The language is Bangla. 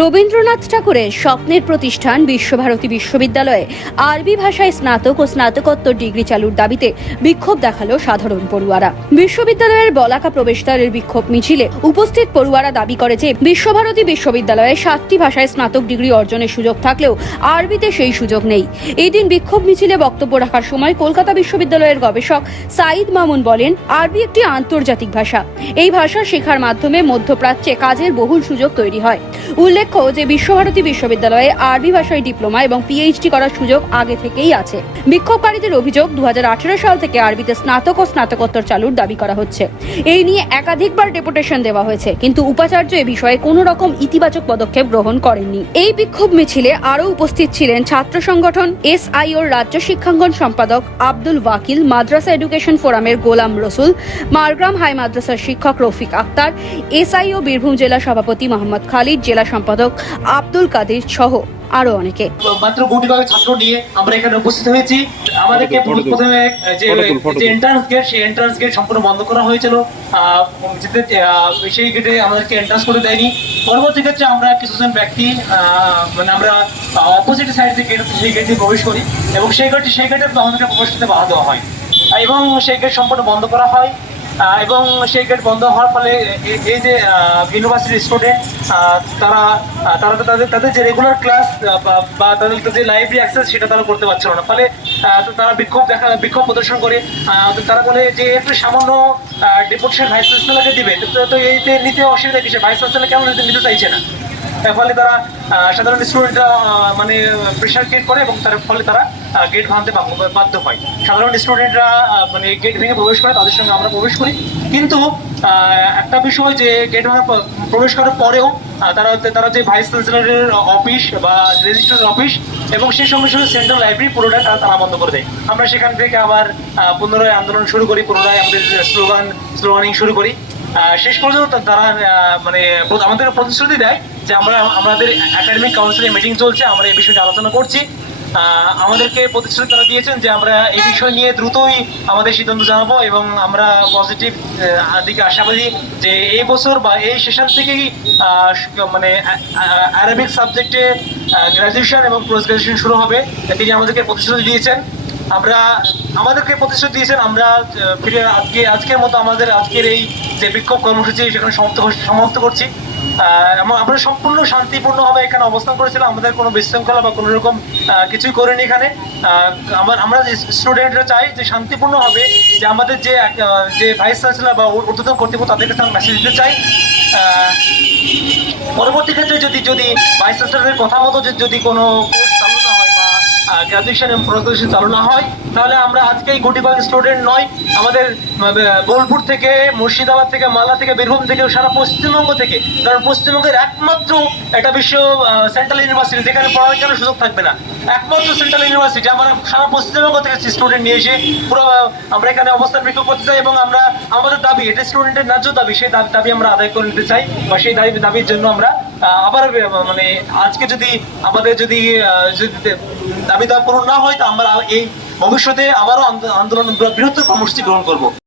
রবীন্দ্রনাথ ঠাকুরের স্বপ্নের প্রতিষ্ঠান বিশ্বভারতী বিশ্ববিদ্যালয়ে আরবি ভাষায় স্নাতক ও স্নাতকোত্তর ডিগ্রি চালুর দাবিতে বিক্ষোভ দেখাল সাধারণ পড়ুয়ারা। বিশ্ববিদ্যালয়ের বলাকা প্রবেশদ্বারের বিক্ষোভ মিছিলে উপস্থিত পড়ুয়ারা দাবি করে যে বিশ্বভারতী বিশ্ববিদ্যালয়ে সাতটি ভাষায় স্নাতক ডিগ্রি অর্জনের সুযোগ থাকলেও আরবিতে সেই সুযোগ নেই। এই দিন বিক্ষোভ মিছিলে বক্তব্য রাখার সময় কলকাতা বিশ্ববিদ্যালয়ের গবেষক সাইদ মামুন বলেন, আরবি একটি আন্তর্জাতিক ভাষা। এই ভাষা শেখার মাধ্যমে মধ্যপ্রাচ্যে কাজের বহুল সুযোগ তৈরি হয়। উল্লেখ্য যে বিশ্বভারতী বিশ্ববিদ্যালয়ে আরবি ভাষায় ডিপ্লোমা এবং পিএইচডি করার সুযোগ আগে থেকেই আছে। বিক্ষোভকারীদের অভিযোগ দু সাল থেকে আরবিতে স্নাতক ও স্নাতকোত্তর চালুর দাবি করা হচ্ছে। এই নিয়ে একাধিকবার ডেপুটেশন দেওয়া হয়েছে, কিন্তু উপাচার্য এ বিষয়ে কোনো রকম ইতিবাচক পদক্ষেপ গ্রহণ করেননি। এই বিক্ষোভ মিছিলে আরও উপস্থিত ছিলেন ছাত্র সংগঠন এস এসআইওর রাজ্য শিক্ষাঙ্গন সম্পাদক আব্দুল ওয়াকিল, মাদ্রাসা এডুকেশন ফোরামের গোলাম রসুল, মারগ্রাম হাই মাদ্রাসার শিক্ষক রফিক আক্তার এস এসআইও বীরভূম জেলা সভাপতি মোহাম্মদ খালিদ, জেলা সম্পাদক আব্দুল কাদির সহ আরও অনেকে। মাত্র কোটি ভাগে ছাত্র নিয়ে আমরা এখানে উপস্থিত হয়েছি। আমাদেরকে প্রথমে যে। এন্ট্রান্স গেট সেই এন্ট্রান্স গেট সম্পূর্ণ বন্ধ করা হয়েছিল। যেতে সেই গেটে আমাদেরকে এন্ট্রান্স করে দেয়নি। পরবর্তী ক্ষেত্রে আমরা কিছুজন ব্যক্তি আহ, মানে আমরা অপোজিট সাইড থেকে সেই গেট দিয়ে প্রবেশ করি এবং সেই গেটে সেই গেটে আমাদেরকে প্রবেশ করতে বাধা দেওয়া হয়। এবং সেই গেট সম্পূর্ণ বন্ধ করা হয়। এবং সেই গেট বন্ধ হওয়ার ফলে এই যে ইউনিভার্সিটির স্টুডেন্ট তারা তারা তাদের তাদের যে রেগুলার ক্লাস বা তাদের যে লাইব্রেরি অ্যাক্সেস সেটা তারা করতে পারছিল না। ফলে তারা বিক্ষোভ দেখা, বিক্ষোভ প্রদর্শন করে তারা বলে যে, একটু সামান্য ডিপুটেশন ভাইস চ্যান্সেলারকে দিবে। তো- এই এইতে নিতে অসুবিধা কিসে ভাইস চ্যান্সেলার কেমন নিতে চাইছে না? তার ফলে তারা সাধারণ স্টুডেন্টরা মানে প্রেশার ক্রিয়েট করে এবং তার ফলে তারা গেট ভাঙতে বাধ্য- হয়। সাধারণ স্টুডেন্টরা মানে গেট ভেঙে প্রবেশ করে, তাদের সঙ্গে আমরা প্রবেশ করি। কিন্তু একটা বিষয় যে গেট ভাঙা প্রবেশ করার পরেও তারা তারা যে ভাইস চ্যান্সেলরের অফিস বা রেজিস্ট্রার অফিস এবং সেই সঙ্গে সঙ্গে সেন্ট্রাল লাইব্রেরি পুরোটা তারা তারা বন্ধ করে দেয়। আমরা সেখান থেকে আবার পুনরায় আন্দোলন শুরু করি, পুনরায় আমাদের স্লোগান স্লোগানিং শুরু করি। শেষ পর্যন্ত তারা মানে আমাদের প্রতিশ্রুতি দেয় যে আমরা আমাদের একাডেমিক কাউন্সিলের মিটিং চলছে, আমরা এই বিষয়টি আলোচনা করছি। আমাদেরকে প্রতিশ্রুতি তারা দিয়েছেন যে আমরা এই বিষয় নিয়ে দ্রুতই আমাদের সিদ্ধান্ত জানাব এবং আমরা পজিটিভ দিকে আশাবাদী যে এই বছর বা এই সেশন থেকেই মানে অ্যারাবিক সাবজেক্টে গ্রাজুয়েশন এবং পোস্ট গ্রাজুয়েশন শুরু হবে। তিনি আমাদেরকে প্রতিশ্রুতি দিয়েছেন। আমরা আমাদেরকে প্রতিশ্রুতি দিয়েছেন। আমরা ফিরে আজকে আজকের মতো আমাদের আজকের এই যে বিক্ষোভ কর্মসূচি সেখানে সমাপ্ত সমাপ্ত করছি। এবং আমরা সম্পূর্ণ শান্তিপূর্ণভাবে এখানে অবস্থান করেছিলাম। আমাদের কোনো বিশৃঙ্খলা বা কোনো রকম কিছুই করিনি এখানে। আমার আমরা স্টুডেন্টরা চাই যে শান্তিপূর্ণভাবে যে আমাদের যে যে ভাইস চ্যান্সেলর বা ঊর্ধ্বতন কর্তৃপক্ষ তাদের কাছে মেসেজ দিতে চাই। পরবর্তী ক্ষেত্রে যদি যদি ভাইস চ্যান্সেলরের কথা মতো যদি কোনো কোর্স চালু না হয় বা গ্রাজুয়েশন চালু না হয়, তাহলে আমরা আজকে এই গুটিবাগ স্টুডেন্ট নয়, আমাদের বোলপুর থেকে, মুর্শিদাবাদ থেকে, মালদা থেকে, বীরভূম থেকে সারা পশ্চিমবঙ্গ থেকে। কারণ পশ্চিমবঙ্গের একমাত্র একটা বিশ্ব সেন্ট্রাল ইউনিভার্সিটি যেখানে পড়ার পড়াশোনার সুযোগ থাকবে না। একমাত্র সেন্ট্রাল ইউনিভার্সিটি আমরা সারা পশ্চিমবঙ্গ থেকে স্টুডেন্ট নিয়ে এসে পুরো আমরা এখানে অবস্থান বিক্ষোভ করতে চাই এবং আমরা, আমাদের দাবি, এটা স্টুডেন্টের ন্যায্য দাবি, সেই দাবি আমরা আদায় করে নিতে চাই বা সেই দাবি, দাবির জন্য আমরা আবার মানে আজকে যদি আমাদের যদি যদি দাবি দাওয়া পূরণ না হয়, তো আমরা এই ভবিষ্যতে আবারও আন্দোলন বৃহত্তর কর্মসূচি গ্রহণ করব।